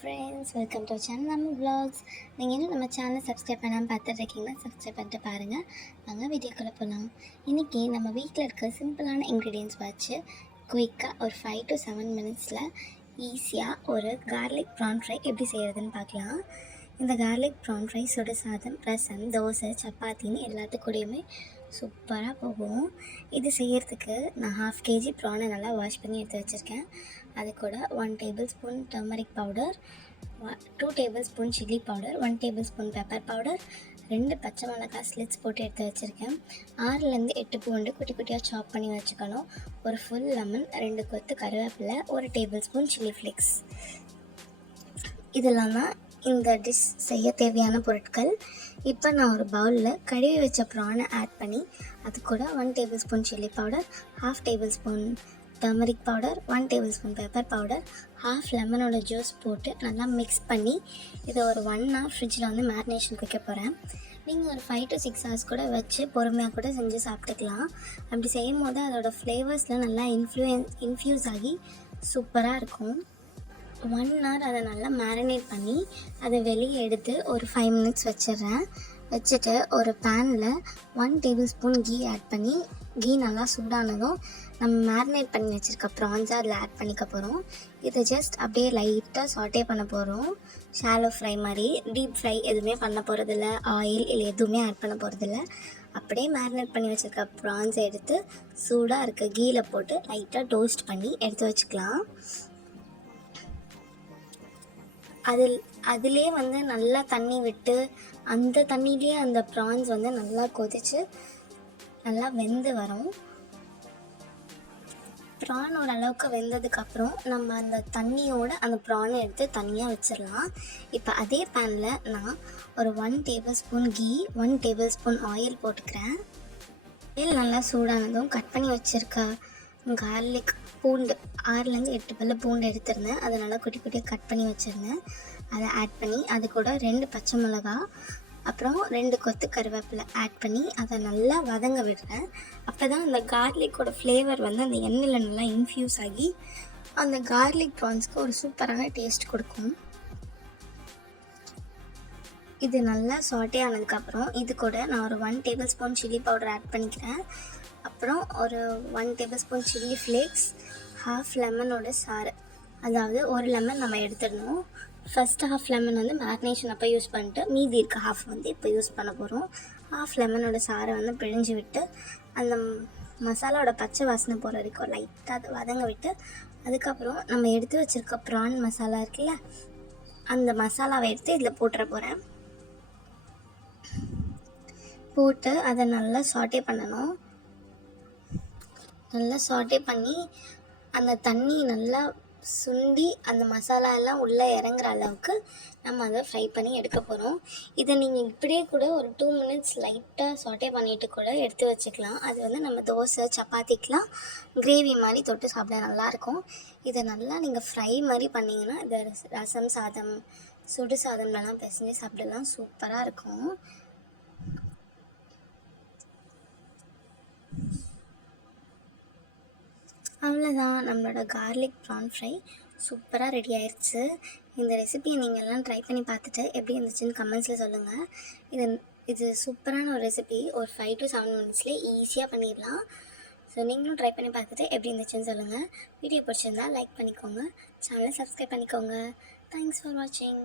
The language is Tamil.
ஃப்ரெண்ட்ஸ், வெல்கம் டு சேனல் நம்ம வ்ளாக்ஸ். நீங்கள் இன்னும் நம்ம சேனலை சப்ஸ்கிரைப் பண்ணாமல் பார்த்துட்டு இருக்கீங்கன்னா சப்ஸ்கிரைப் பண்ணிட்டு பாருங்கள். வாங்க வீடியோக்குள்ளே போகலாம். இன்றைக்கி நம்ம வீட்டில் இருக்க சிம்பிளான இன்க்ரீடியன்ஸ் வச்சு குயிக்காக ஒரு 5 to 7 மினிட்ஸில் ஈஸியாக ஒரு கார்லிக் ப்ரான் ஃப்ரை எப்படி செய்கிறதுன்னு பார்க்கலாம். இந்த கார்லிக் ப்ரான் ஃப்ரை சுடு சாதம், ரசம், தோசை, சப்பாத்தின்னு எல்லாத்துக்கூடையுமே சூப்பராக போகும். இது செய்கிறதுக்கு நான் 1/2 kg ப்ரானை நல்லா வாஷ் பண்ணி எடுத்து வச்சுருக்கேன். அது கூட 1 tablespoon turmeric powder, 2 tablespoon chilli powder, 1 tablespoon pepper powder, 2 பச்சை மிளகாய் ஸ்லிட்ஸ் போட்டு எடுத்து வச்சுருக்கேன். 6லேருந்து 8 பூண்டு குட்டி குட்டியாக சாப் பண்ணி வச்சுக்கணும். ஒரு ஃபுல் லெமன், 2 கொத்து கருவேப்பிலை, 1 tablespoon சில்லி ஃப்ளேக்ஸ். இதெல்லாம் தான் இந்த டிஷ் செய்ய தேவையான பொருட்கள். இப்போ நான் ஒரு பவுலில் கழுவி வச்ச ப்ரானை ஆட் பண்ணி அது கூட 1 tablespoon chilli powder, 1/2 tablespoon turmeric powder, 1 tablespoon pepper powder, 1/2 லெமனோட ஜூஸ் போட்டு நல்லா மிக்ஸ் பண்ணி இதை ஒரு 1 hour ஃப்ரிட்ஜில் வந்து மேரினேஷனுக்கு வைக்க போகிறேன். நீங்கள் ஒரு 5 to 6 hours கூட வச்சு பொறுமையாக கூட செஞ்சு சாப்பிட்டுக்கலாம். அப்படி செய்யும் போது அதோடய ஃப்ளேவர்ஸில் நல்லா இன்ஃப்யூஸ் ஆகி சூப்பராக இருக்கும். 1 hour அதை நல்லா மேரினேட் பண்ணி அதை வெளியே எடுத்து ஒரு 5 minutes வச்சிடுறேன். வச்சுட்டு ஒரு பேனில் 1 tablespoon கீ ஆட் பண்ணி, கீ நல்லா சூடானதும் நம்ம மேரினேட் பண்ணி வச்சுருக்க ப்ரான்ஸை அதில் ஆட் பண்ணிக்க போகிறோம். இதை ஜஸ்ட் அப்படியே லைட்டாக சாட்டே பண்ண போகிறோம். ஷாலோ ஃப்ரை மாதிரி, டீப் ஃப்ரை எதுவுமே பண்ண போகிறதில்ல, ஆயில் இல்லை எதுவுமே ஆட் பண்ண போகிறதில்ல. அப்படியே மேரினேட் பண்ணி வச்சுருக்க ப்ரான்ஸை எடுத்து சூடாக இருக்க கீயில் போட்டு லைட்டாக டோஸ்ட் பண்ணி எடுத்து வச்சுக்கலாம். அதிலே வந்து நல்லா தண்ணி விட்டு அந்த தண்ணியிலே அந்த ப்ரான்ஸ் வந்து நல்லா கொதித்து நல்லா வெந்து வரும். ப்ரான் ஓரளவுக்கு வெந்ததுக்கப்புறம் நம்ம அந்த தண்ணியோடு அந்த ப்ரானை எடுத்து தனியாக வச்சிடலாம். இப்போ அதே பேனில் நான் ஒரு 1 tablespoon கீ, 1 tablespoon ஆயில் போட்டுக்கிறேன். ஆயில் நல்லா சூடானதும் கட் பண்ணி வச்சுருக்க கார்லிக் பூண்டு, 6லேருந்து 8 பல்லு பூண்டு எடுத்திருந்தேன். அதை நல்லா குட்டி குட்டியாக கட் பண்ணி வச்சுருந்தேன். அதை ஆட் பண்ணி அது கூட 2 பச்சை மிளகா, அப்புறம் 2 கொத்து கருவேப்பிலை ஆட் பண்ணி அதை நல்லா வதங்க விடுறேன். அப்போ தான் அந்த கார்லிக்கோட ஃப்ளேவர் வந்து அந்த எண்ணெயில் நல்லா இன்ஃப்யூஸ் ஆகி அந்த கார்லிக் ப்ரான்ஸ்க்கு ஒரு சூப்பரான டேஸ்ட் கொடுக்கும். இது நல்லா சாட்டே ஆனதுக்கப்புறம் இது கூட நான் ஒரு 1 tablespoon சில்லி பவுடர் ஆட் பண்ணிக்கிறேன். அப்புறம் ஒரு 1 tablespoon சில்லி ஃப்ளேக்ஸ், 1/2 லெமனோட சாறு, அதாவது ஒரு லெமன் நம்ம எடுத்துடணும். ஃபஸ்ட்டு 1/2 லெமன் வந்து மேரினேஷன் அப்போ யூஸ் பண்ணிட்டு மீதி இருக்க 1/2 வந்து இப்போ யூஸ் பண்ண போகிறோம். 1/2 லெமனோட சாறை வந்து பிழிஞ்சு விட்டு அந்த மசாலாவோட பச்சை வாசனை போகிற வரைக்கும் லைட்டாக அதை வதங்க விட்டு அதுக்கப்புறம் நம்ம எடுத்து வச்சுருக்க ப்ரான் மசாலா இருக்குல்ல, அந்த மசாலாவை எடுத்து இதில் போட்டுற போகிறேன். போட்டு அதை நல்லா சாட்டே பண்ணணும். நல்லா சாட்டே பண்ணி அந்த தண்ணி நல்லா சுண்டி அந்த மசாலா எல்லாம் உள்ளே இறங்குற அளவுக்கு நம்ம அதை ஃப்ரை பண்ணி எடுக்க போகிறோம். இதை நீங்கள் இப்படியே கூட ஒரு 2 minutes லைட்டாக சாட்டே பண்ணிவிட்டு கூட எடுத்து வச்சுக்கலாம். அது வந்து நம்ம தோசை, சப்பாத்திக்கெலாம் கிரேவி மாதிரி தொட்டு சாப்பிட நல்லாயிருக்கும். இதை நல்லா நீங்கள் ஃப்ரை மாதிரி பண்ணிங்கன்னா இதை ரசம் சாதம், சுடு சாதம்லாம் பிசைஞ்சு சாப்பிடலாம், சூப்பராக இருக்கும். அவ்வளோதான், நம்மளோட கார்லிக் ப்ரான் ஃப்ரை சூப்பராக ரெடி ஆயிடுச்சு. இந்த ரெசிபியை நீங்கள் எல்லாம் ட்ரை பண்ணி பார்த்துட்டு எப்படி இருந்துச்சுன்னு கமெண்ட்ஸில் சொல்லுங்கள். இது சூப்பரான ஒரு ரெசிபி. ஒரு 5 to 7 minutesலேயே ஈஸியாக பண்ணிடலாம். ஸோ நீங்களும் ட்ரை பண்ணி பார்த்துட்டு எப்படி இருந்துச்சுன்னு சொல்லுங்கள். வீடியோ பிடிச்சிருந்தா லைக் பண்ணிக்கோங்க, சேனலை சப்ஸ்கிரைப் பண்ணிக்கோங்க. தேங்க்ஸ் ஃபார் வாட்சிங்.